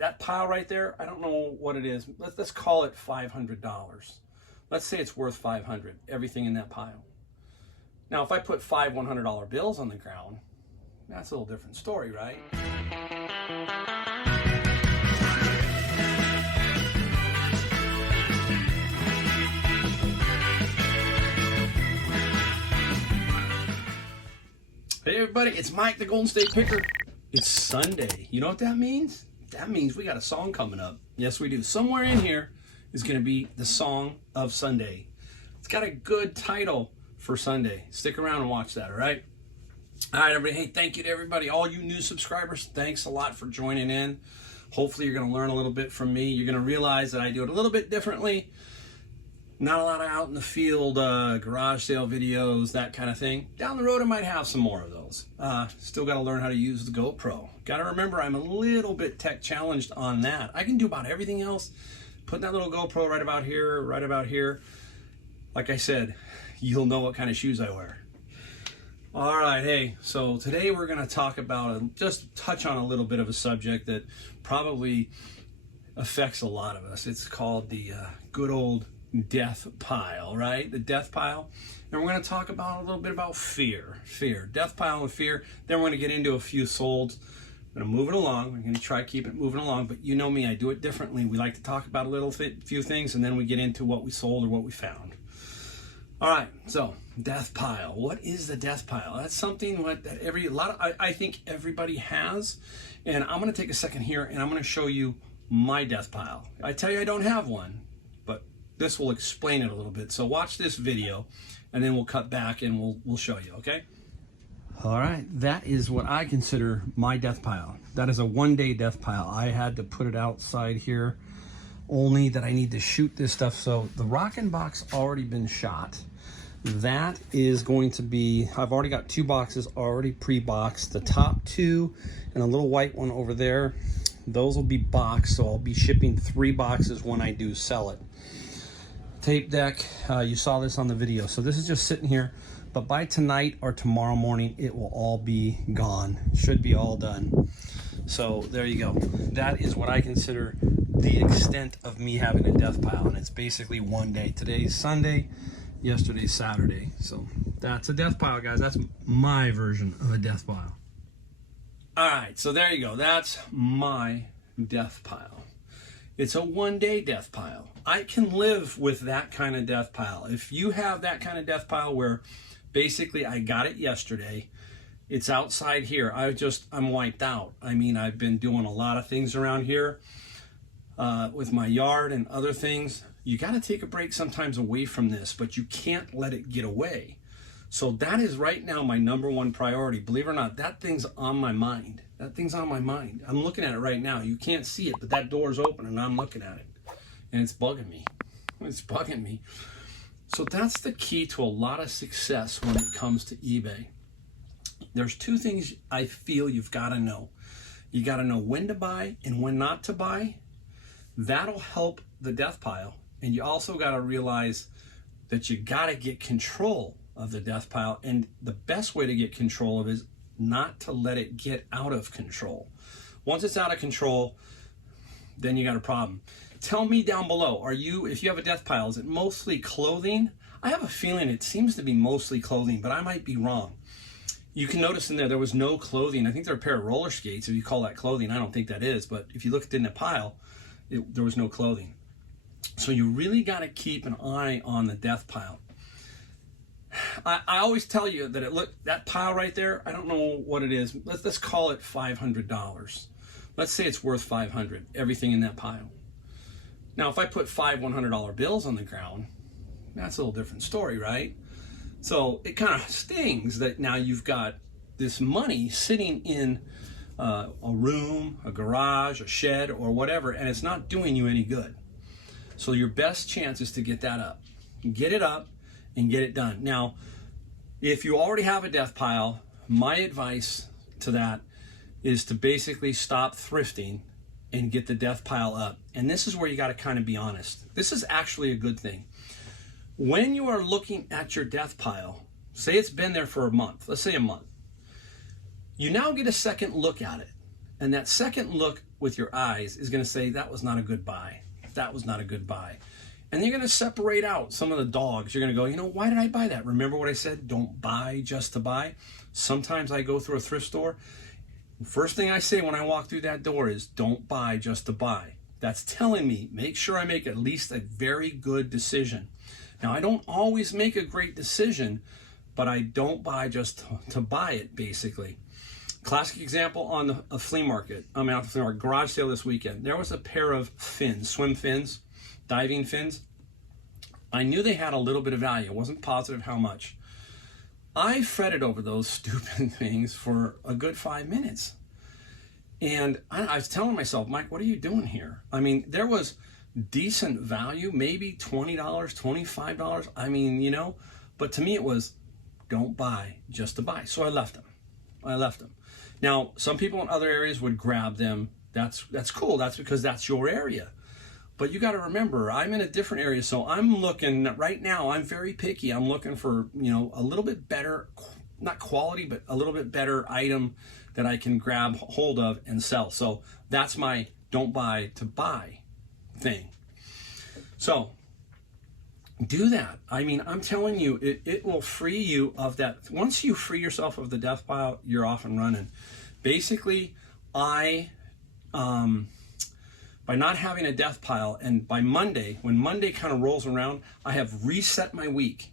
That pile right there, I don't know what it is. Let's call it $500. Let's say it's worth $500, everything in that pile. Now, if I put 5 $100 bills on the ground, that's a little different story, right? Hey everybody, it's Mike the Golden State Picker. It's Sunday. You know what that means? That means we got a song coming up. Yes, we do. Somewhere in here is going to be the song of Sunday. It's got a good title for Sunday. Stick around and watch that, all right? All right, everybody. Hey, thank you to everybody. All you new subscribers, thanks a lot for joining in. Hopefully you're going to learn a little bit from me. You're going to realize that I do it a little bit differently. Not a lot of out in the field garage sale videos, that kind of thing. Down the road, I might have some more of those. Still got to learn how to use the GoPro. Got to remember, I'm a little bit tech challenged on that. I can do about everything else. Putting that little GoPro right about here. Like I said, you'll know what kind of shoes I wear. All right, hey, so today we're going to talk about, just touch on a little bit of a subject that probably affects a lot of us. It's called the good old death pile, right? The death pile. And we're going to talk about a little bit about fear. Death pile and fear. Then we're going to get into a few solds. I'm going to move it along. We're going to try to keep it moving along. But you know me, I do it differently. We like to talk about a few things, and then we get into what we sold or what we found. All right, so death pile. What is the death pile? That's something that I think everybody has. And I'm going to take a second here, and I'm going to show you my death pile. I tell you I don't have one, but this will explain it a little bit. So watch this video, and then we'll cut back and we'll show you, okay? All right, that is what I consider my death pile. That is a one-day death pile. I had to put it outside here, only that I need to shoot this stuff. So the rocking box already been shot. That is going to be, I've already got 2 boxes already pre-boxed. The top 2 and a little white one over there, those will be boxed. So I'll be shipping 3 boxes when I do sell it. Tape deck, you saw this on the video. So this is just sitting here, but by tonight or tomorrow morning, it will all be gone. Should be all done. So there you go. That is what I consider the extent of me having a death pile. And it's basically one day. Today's Sunday, yesterday's Saturday. So that's a death pile, guys. That's my version of a death pile. All right, so there you go. That's my death pile. It's a one-day death pile. I can live with that kind of death pile. If you have that kind of death pile where basically I got it yesterday, it's outside here, I'm wiped out. I mean, I've been doing a lot of things around here with my yard and other things. You got to take a break sometimes away from this, but you can't let it get away. So that is right now my #1 priority. Believe it or not, that thing's on my mind. That thing's on my mind. I'm looking at it right now. You can't see it, but that door's open and I'm looking at it. And it's bugging me. It's bugging me. So that's the key to a lot of success when it comes to eBay. There's 2 things I feel you've got to know. You got to know when to buy and when not to buy. That'll help the death pile. And you also got to realize that you got to get control of the death pile. And the best way to get control of it is not to let it get out of control. Once it's out of control, then you got a problem. Tell me down below, if you have a death pile, is it mostly clothing? I have a feeling it seems to be mostly clothing, but I might be wrong. You can notice in there was no clothing. I think they're a pair of roller skates, if you call that clothing. I don't think that is, but if you looked in the pile, there was no clothing. So you really got to keep an eye on the death pile. I always tell you that that pile right there, I don't know what it is. Let's call it $500. Let's say it's worth $500, everything in that pile. Now, if I put 5 $100 bills on the ground, that's a little different story, right? So it kind of stings that now you've got this money sitting in a room, a garage, a shed, or whatever, and it's not doing you any good. So your best chance is to get that up. Get it up and get it done. Now, if you already have a death pile, my advice to that is to basically stop thrifting and get the death pile up. And this is where you got to kind of be honest. This is actually a good thing. When you are looking at your death pile, say it's been there for a month, let's say a month, you now get a second look at it. And that second look with your eyes is going to say, that was not a good buy. That was not a good buy. And you're going to separate out some of the dogs. You're going to go, you know, why did I buy that? Remember what I said? Don't buy just to buy. Sometimes I go through a thrift store. First thing I say when I walk through that door is, don't buy just to buy. That's telling me, make sure I make at least a very good decision. Now, I don't always make a great decision, but I don't buy just to buy it, basically. Classic example on a flea market. I'm out at the flea market, garage sale this weekend. There was a pair of fins, swim fins, diving fins. I knew they had a little bit of value. I wasn't positive how much. I fretted over those stupid things for a good 5 minutes. And I was telling myself, Mike, what are you doing here? I mean, there was decent value, maybe $20, $25. I mean, you know, but to me it was, don't buy just to buy. So I left them. Now, some people in other areas would grab them. That's cool. That's because that's your area. But you got to remember, I'm in a different area, so I'm looking right now. I'm very picky. I'm looking for, you know, a little bit better, not quality, but a little bit better item that I can grab hold of and sell. So that's my don't buy to buy thing. So do that. I mean, I'm telling you, it will free you of that. Once you free yourself of the death pile, you're off and running. Basically, by not having a death pile, and by Monday, when Monday kind of rolls around, I have reset my week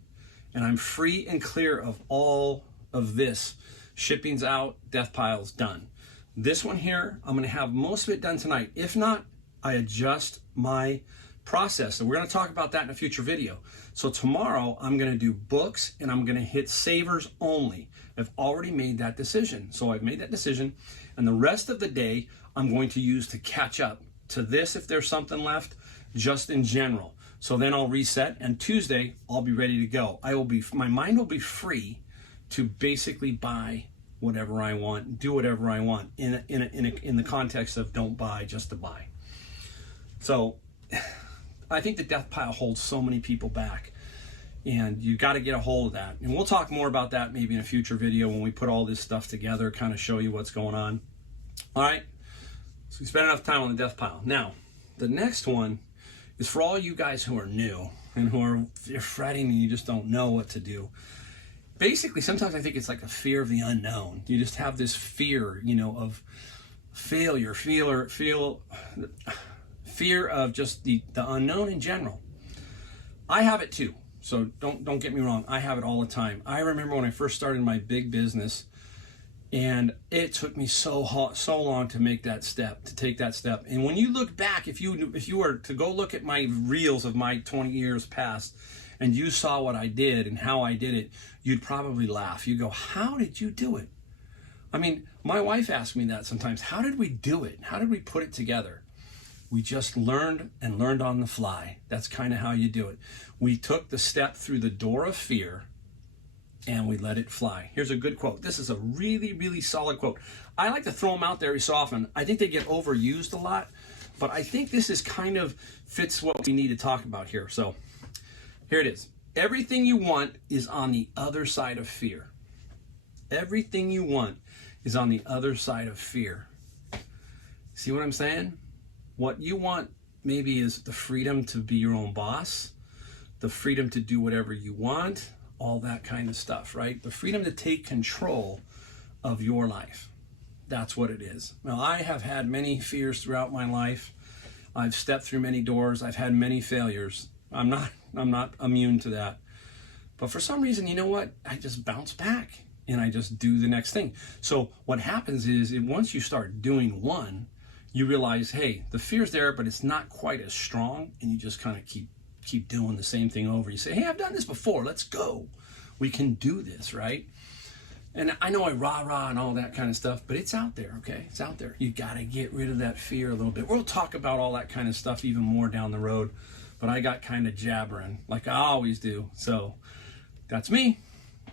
and I'm free and clear of all of this. Shipping's out, death pile's done. This one here, I'm gonna have most of it done tonight. If not, I adjust my process. And we're gonna talk about that in a future video. So tomorrow, I'm gonna do books and I'm gonna hit savers only. I've already made that decision. So I've made that decision, and the rest of the day, I'm going to use to catch up to this if there's something left, just in general. So then I'll reset, and Tuesday I'll be ready to go. My mind will be free to basically buy whatever I want, do whatever I want in the context of don't buy just to buy. So I think the death pile holds so many people back, and you got to get a hold of that. And we'll talk more about that maybe in a future video when we put all this stuff together, kind of show you what's going on. All right. So we spent enough time on the death pile. Now, the next one is for all you guys who are new and you're fretting and you just don't know what to do. Basically, sometimes I think it's like a fear of the unknown. You just have this fear, you know, of failure, fear of just the unknown in general. I have it too. So don't get me wrong. I have it all the time. I remember when I first started my big business, and it took me so long to make that step, to take that step. And when you look back, if you were to go look at my reels of my 20 years past, and you saw what I did and how I did it, you'd probably laugh. You go, how did you do it? I mean, my wife asks me that sometimes. How did we do it? How did we put it together? We just learned on the fly. That's kind of how you do it. We took the step through the door of fear, and we let it fly. Here's a good quote. This is a really, really solid quote. I like to throw them out there every so often. I think they get overused a lot, but I think this is kind of fits what we need to talk about here. So here it is. Everything you want is on the other side of fear. Everything you want is on the other side of fear. See what I'm saying? What you want maybe is the freedom to be your own boss, the freedom to do whatever you want, all that kind of stuff, right? The freedom to take control of your life. That's what it is. Now, I have had many fears throughout my life. I've stepped through many doors. I've had many failures. I'm not immune to that. But for some reason, you know what? I just bounce back and I just do the next thing. So what happens is once you start doing one, you realize, hey, the fear's there, but it's not quite as strong, and you just kind of keep doing the same thing over. You say, hey, I've done this before. Let's go. We can do this, right? And I know I rah-rah and all that kind of stuff, but it's out there, okay? It's out there. You got to get rid of that fear a little bit. We'll talk about all that kind of stuff even more down the road, but I got kind of jabbering like I always do. So that's me.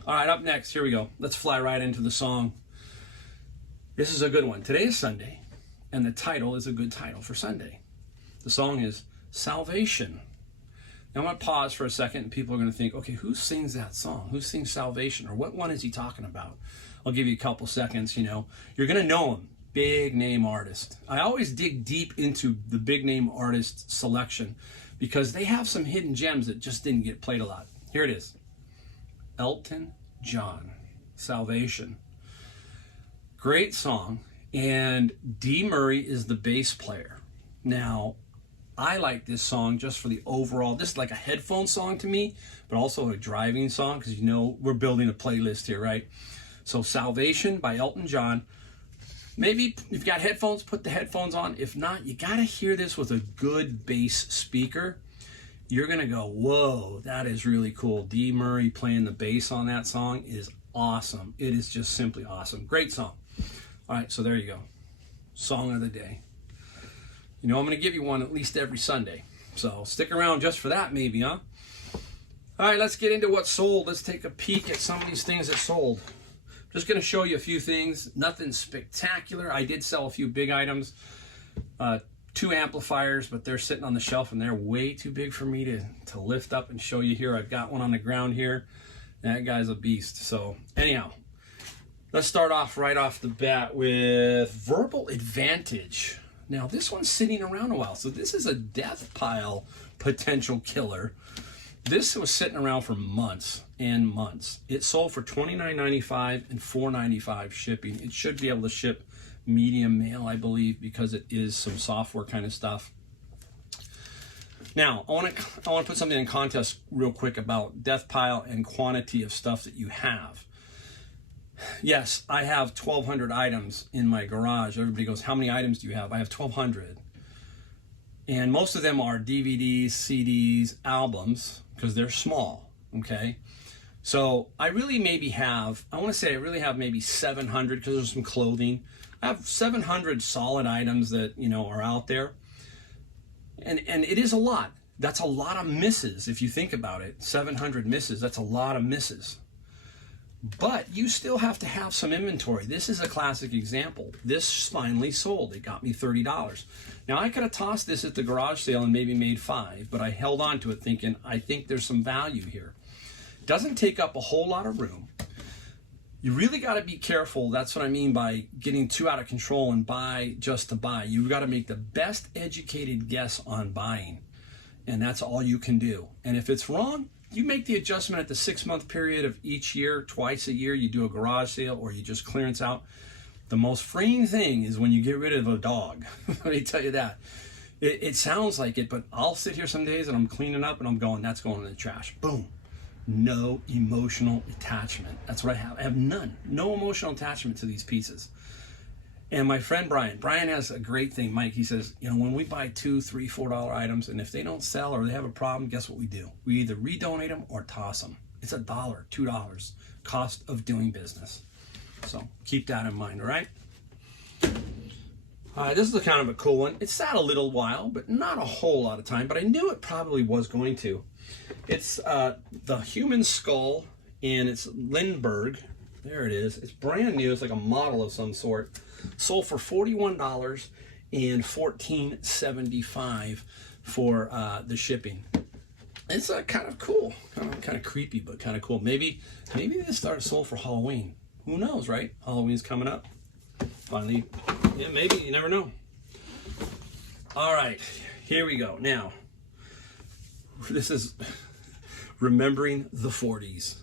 All right, up next, here we go. Let's fly right into the song. This is a good one. Today is Sunday, and the title is a good title for Sunday. The song is Salvation. Now I'm going to pause for a second, and people are going to think, okay, who sings that song? Who sings Salvation? Or what one is he talking about? I'll give you a couple seconds, you know. You're going to know him. big name artist. I always dig deep into the big name artist selection because they have some hidden gems that just didn't get played a lot. Here it is. Elton John, Salvation. Great song. And Dee Murray is the bass player. Now, I like this song just for the overall, this is like a headphone song to me, but also a driving song because, you know, we're building a playlist here, right? So Salvation by Elton John. Maybe if you've got headphones, put the headphones on. If not, you got to hear this with a good bass speaker. You're going to go, whoa, that is really cool. Dee Murray playing the bass on that song is awesome. It is just simply awesome. Great song. All right, so there you go. Song of the day. You know, I'm going to give you one at least every Sunday. So stick around just for that maybe, huh? All right, let's get into what sold. Let's take a peek at some of these things that sold. Just going to show you a few things. Nothing spectacular. I did sell a few big items. 2 amplifiers, but they're sitting on the shelf and they're way too big for me to lift up and show you here. I've got one on the ground here. That guy's a beast. So anyhow, let's start off right off the bat with Verbal Advantage. Now this one's sitting around a while. So this is a DEATHPILE potential killer. This was sitting around for months and months. It sold for $29.95 and $4.95 shipping. It should be able to ship medium mail, I believe, because it is some software kind of stuff. Now, I want to put something in context real quick about DEATHPILE and quantity of stuff that you have. Yes, I have 1,200 items in my garage. Everybody goes, how many items do you have? I have 1,200. And most of them are DVDs, CDs, albums, because they're small, okay? So I really maybe have, I want to say I really have maybe 700 because there's some clothing. I have 700 solid items that, you know, are out there. And it is a lot. That's a lot of misses if you think about it. 700 misses, that's a lot of misses. But you still have to have some inventory. This is a classic example. This finally sold. It got me $30. Now I could have tossed this at the garage sale and maybe made $5, but I held on to it thinking, I think there's some value here. Doesn't take up a whole lot of room. You really got to be careful. That's what I mean by getting too out of control and buy just to buy. You've got to make the best educated guess on buying. And that's all you can do. And if it's wrong, you make the adjustment at the 6-month period of each year. Twice a year you do a garage sale or you just clearance out. The most freeing thing is when you get rid of a dog. Let me tell you that. It sounds like it, but I'll sit here some days and I'm cleaning up and I'm going, that's going in the trash. Boom. No emotional attachment. That's what I have. I have none. No emotional attachment to these pieces. And my friend Brian has a great thing. Mike, he says, you know, when we buy $2, $3, $4 items, and if they don't sell or they have a problem, guess what we do? We either redonate them or toss them. It's $1, $2 cost of doing business. So keep that in mind, all right? This is kind of a cool one. It sat a little while, but not a whole lot of time, but I knew it probably was going to. It's the human skull, and it's Lindbergh. There it is. It's brand new. It's like a model of some sort. Sold for $41 and $14.75 for the shipping. It's kind of cool, kind of creepy, but kind of cool. Maybe this started sold for Halloween. Who knows, right? Halloween's coming up. Finally, yeah, maybe, you never know. All right, here we go. Now, this is remembering the 40s.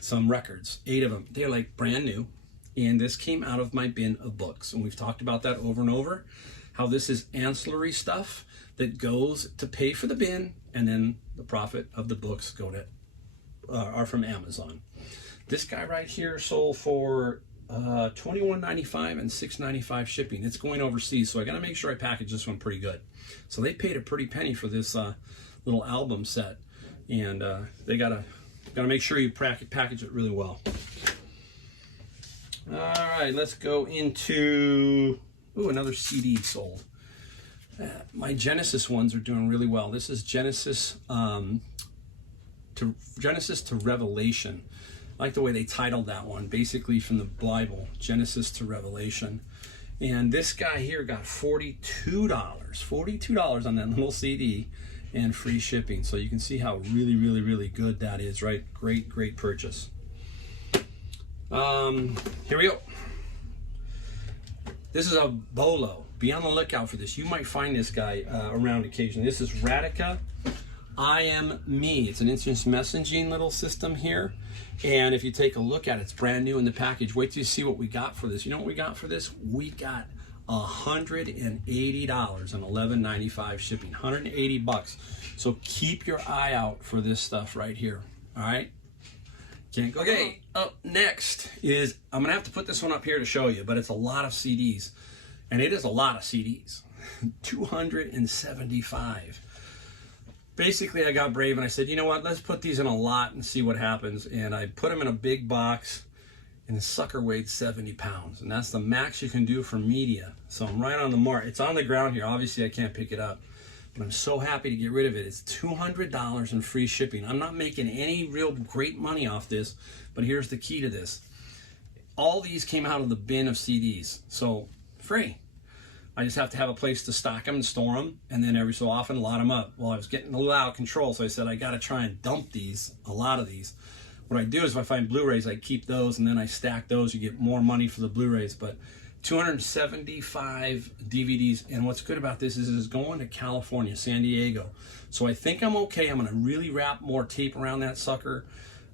Some records, 8 of them. They're like brand new. And this came out of my bin of books. And we've talked about that over and over. How this is ancillary stuff that goes to pay for the bin. And then the profit of the books go to are from Amazon. This guy right here sold for $21.95 and $6.95 shipping. It's going overseas, so I got to make sure I package this one pretty good. So they paid a pretty penny for this little album set, and they gotta make sure you package it really well. All right, let's go into another CD sold. My Genesis ones are doing really well. This is Genesis to Revelation. I like the way they titled that one, basically from the Bible, Genesis to Revelation. And this guy here got $42 on that little CD and free shipping. So you can see how really, really, really good that is, right? Great, great purchase. Here we go. This is a bolo. Be on the lookout for this. You might find this guy around occasionally. This is Radica I Am Me. It's an instant messaging little system here. And if you take a look at it, it's brand new in the package. Wait till you see what we got for this. You know what we got for this? We got $180 and $11.95 shipping. 180 bucks. So keep your eye out for this stuff right here. All right? Can't go. Okay, up next is, I'm gonna have to put this one up here to show you, but it's a lot of CDs, and it is a lot of CDs. 275. Basically, I got brave and I said, you know what? Let's put these in a lot and see what happens. And I put them in a big box, and the sucker weighed 70 pounds, and that's the max you can do for media. So I'm right on the mark. It's on the ground here. Obviously, I can't pick it up. But I'm so happy to get rid of it. It's $200 in free shipping. I'm not making any real great money off this, but here's the key to this. All these came out of the bin of CDs, so free. I just have to have a place to stock them and store them, and then every so often lot them up. Well, I was getting a little out of control, so I said I got to try and dump these, a lot of these. What I do is if I find Blu-rays, I keep those, and then I stack those. You get more money for the Blu-rays, but 275 DVDs, and what's good about this is it's going to California, San Diego. So I think I'm okay. I'm gonna really wrap more tape around that sucker,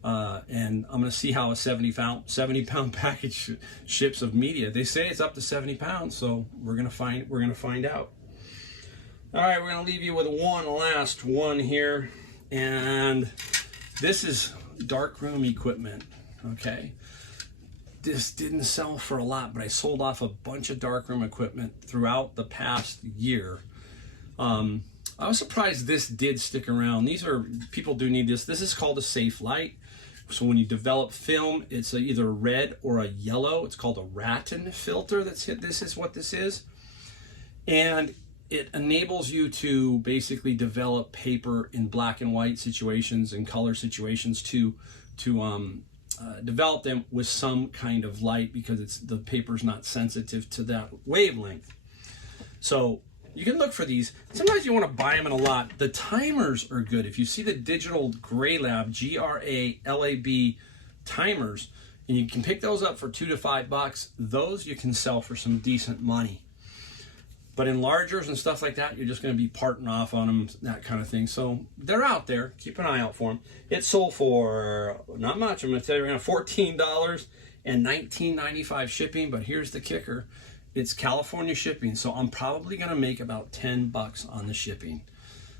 and I'm gonna see how a 70 pound package ships of media. They say it's up to 70 pounds, so we're gonna find out. All right, we're gonna leave you with one last one here, and this is darkroom equipment. Okay. This didn't sell for a lot, but I sold off a bunch of darkroom equipment throughout the past year. I was surprised this did stick around. These are, people do need this. This is called a safe light. So when you develop film, it's either a red or a yellow. It's called a Ratten filter. This is what this is. And it enables you to basically develop paper in black and white situations and color situations to develop them with some kind of light, because the paper's not sensitive to that wavelength. So you can look for these. Sometimes you want to buy them in a lot. The timers are good. If you see the digital Graylab, G-R-A-L-A-B timers, and you can pick those up for $2 to $5, those you can sell for some decent money. But enlargers and stuff like that, you're just going to be parting off on them, that kind of thing. So they're out there. Keep an eye out for them. It sold for not much. I'm going to tell you right now, $14 and $19.95 shipping. But here's the kicker. It's California shipping. So I'm probably going to make about $10 on the shipping.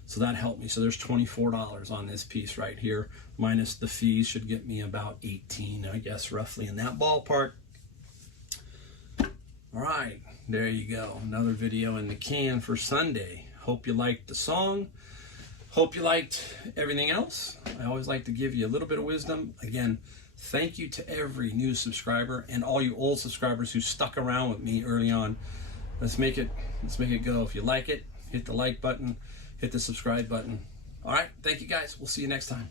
So that helped me. So there's $24 on this piece right here. Minus the fees should get me about $18, I guess, roughly in that ballpark. All right, there you go. Another video in the can for Sunday. Hope you liked the song. Hope you liked everything else. I always like to give you a little bit of wisdom. Again, thank you to every new subscriber and all you old subscribers who stuck around with me early on. Let's make it go. If you like it, hit the like button, hit the subscribe button. All right, thank you guys. We'll see you next time.